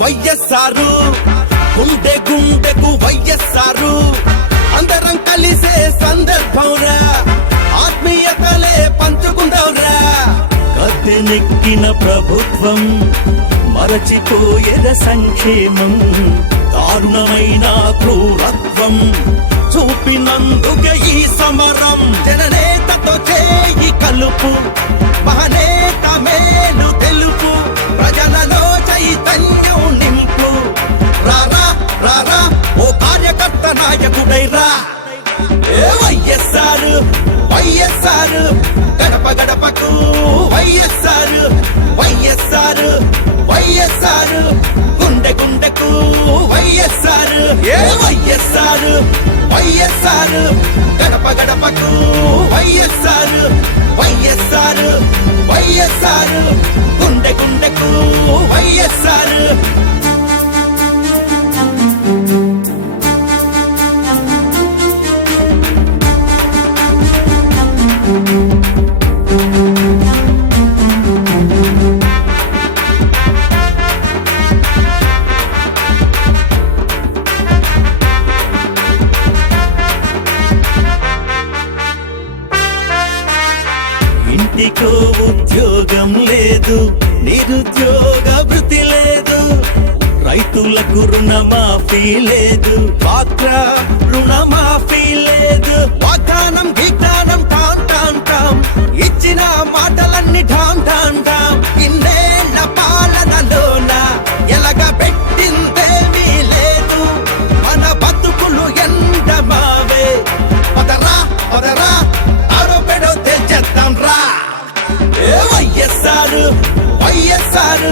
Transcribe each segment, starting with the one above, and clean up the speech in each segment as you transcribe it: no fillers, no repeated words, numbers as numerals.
వైఎస్ఆర్, గుండె గుండెకు వైఎస్ఆర్, అందరం కలిసే సందర్భంరా, ఆత్మీయతలే పంచుకుందాంరా. గద్దెనెక్కిన ప్రభుత్వం మరచిపోయేద సంక్షేమం, దారుణమైన క్రూరత్వం చూపినందుకే ఈ సమరం. జననేతతో చేయి కలుపు, మహనేత మేలు తెలుపు, ప్రజలలో చైతన్యం నింపు. రారా రారా ఓ కార్యకర్త నాయకుడైరా. ఏ వైఎస్ఆర్ వైఎస్ఆర్, గడప గడపకు వైఎస్ఆర్, వైఎస్ఆర్ వైఎస్ఆర్, గుండె గుండెకు వైఎస్ఆర్. ఏ వైఎస్ఆర్ వైఎస్ఆర్, గడప గడపకు వైఎస్ఆర్, వైఎస్ఆర్ వైఎస్ఆర్, గుండె గుండెకు వైఎస్ఆర్. ఇంటికో ఉద్యోగం లేదు, నిరుద్యోగ వృత్తి లేదు, రైతులకు రుణమాఫీ లేదు, డ్వాక్రా రుణమాఫీ లేదు. వాగ్దానం విజ్ఞానం టామ్ టామ్ టామ్, ఇచ్చిన మాటలన్నీ ఠామ్ ఠామ్ ఠామ్. ఇన్నేళ్ల పాలనలోన ఎలగ పెట్టిందేమీ లేదు, మన బతుకులు ఎండమావే. పదరా పదరా ఆడో పెడో తెచ్చేద్దాం రా. ఏ వైఎస్ఆర్ వైఎస్ఆర్,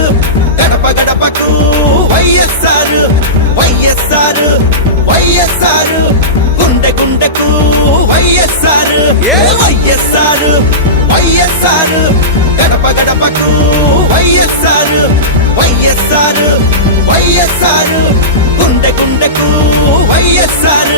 గడప గడపకు వైఎస్ఆర్, వైఎస్ఆర్ వైఎస్ఆర్, గుండె గుండెకు వైఎస్ఆర్. ఏ వైఎస్ఆర్ వైఎస్ఆర్, గడప గడపకు వైఎస్ఆర్, వైఎస్ఆర్ వైఎస్ఆర్, గుండె గుండెకు వైఎస్ఆర్.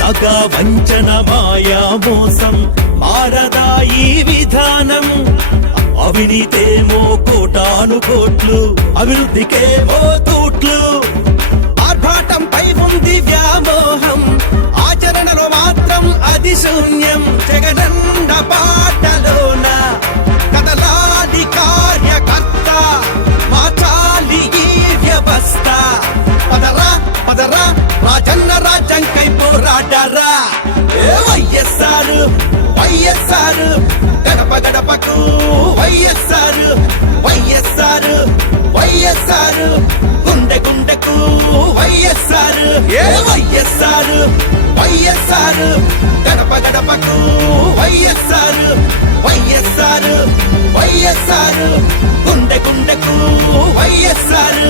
దగా వంచన మాయా మోసం మారదా ఈ విధానం. అవినీతేమో కోటాను కోట్లు, అభివృద్ధికేమో తూట్లు. ఆర్భాటంపై ఉంది వ్యామోహం, ఆచరణలో మాత్రం అది శూన్యం. జగనన్న బాటలోన కదలాలి కార్యకర్త, మార్చాలి ఈ వ్యవస్థ. పదరా పదరా రాజన్న రాజ్యంకై పోరాడరా. ఏ వైఎస్ఆర్ వైఎస్ఆర్, గడప గడపకు వైఎస్ఆర్, వైఎస్ఆర్ వైఎస్ఆర్, గుండె గుండెకు వైఎస్ఆర్. ఏ వైఎస్ఆర్ వైఎస్ఆర్, గడప గడపకు వైఎస్ఆర్, వైఎస్ఆర్ వైఎస్ఆర్, గుండె గుండెకు వైఎస్ఆర్.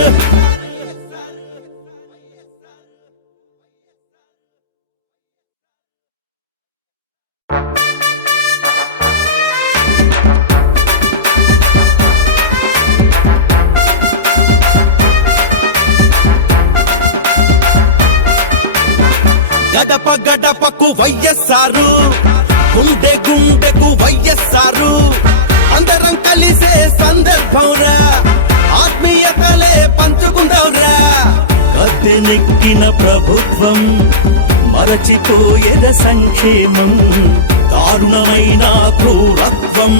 గడప గడపకు వైఎస్ఆర్, గుండె గుండెకు వైఎస్ఆర్, అందరం కలిసే సందర్భంరా, ఆత్మీయతలే పంచుకుందాంరా. గద్దెనెక్కిన ప్రభుత్వం మరచిపోయేద సంక్షేమం, దారుణమైన క్రూరత్వం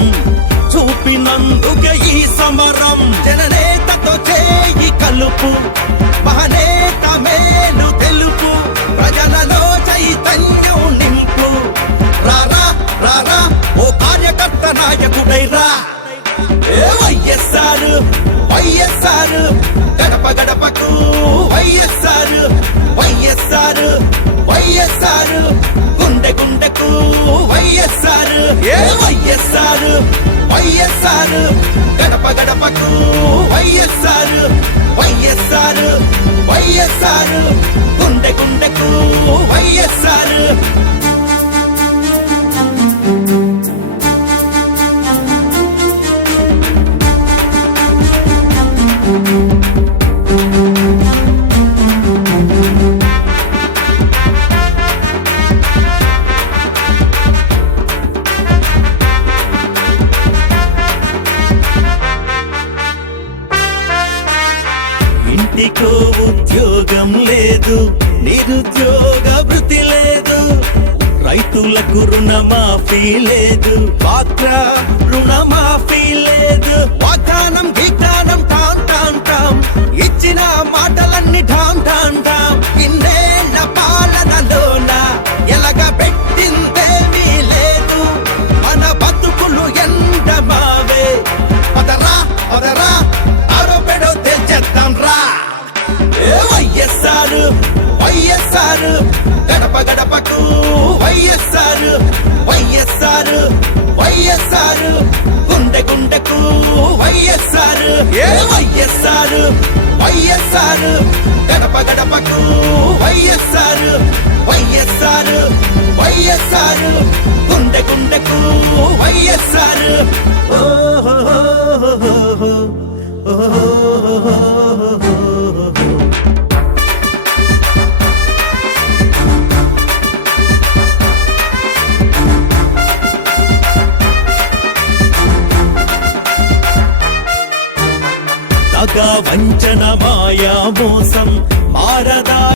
చూపినందుకే ఈ సమరం. జననేతతో చేయి కలుపు, మహనేత మేలు తెలుపు, ప్రజలలో చైతన్యం నింపు. రారా రారా ఓ కార్యకర్త నాయకుడైరా. ఏ వైఎస్ఆర్ వైఎస్ఆర్, గడప గడపకు వైఎస్ఆర్, వైఎస్ఆర్ వైఎస్ఆర్, గుండె గుండెకు వైఎస్ఆర్. ఏ వైఎస్ఆర్ వైఎస్ఆర్, గడప గడపకు వైఎస్ఆర్, వైఎస్ఆర్ వైఎస్ఆర్, గుండె గుండెకు వైఎస్ఆర్. ఇంటికో ఉద్యోగం లేదు, నిరుద్యోగ వృత్తి లేదు, రైతులకు రుణమాఫీ లేదు, డ్వాక్రా రుణమాఫీ లేదు. వాగ్దానం గీగ్దానం టాం టాం టాం, ఇచ్చిన మాటలన్నీ ఠాం ఠాం ఠాం. ఇన్నేళ్ల పాలనలోన ఎలగ పెట్టిందేమీ లేదు, మన బతుకులు ఎండమావే. పదరా పదరా ఆరో పెడో తెచ్చేద్దాం రా. వైఎస్ఆర్ వైఎస్ఆర్ గడప గడపకు వైఎస్ఆర్ వైఎస్ఆర్ వైఎస్ఆర్ గుండె గుండెకు వైఎస్ఆర్. వైఎస్ఆర్ వైఎస్ఆర్ గడప గడపకు వైఎస్ఆర్ వైఎస్ఆర్ వైఎస్ఆర్ గుండె గుండెకు వైఎస్ఆర్. దగా వంచన మాయా మోసం మారదా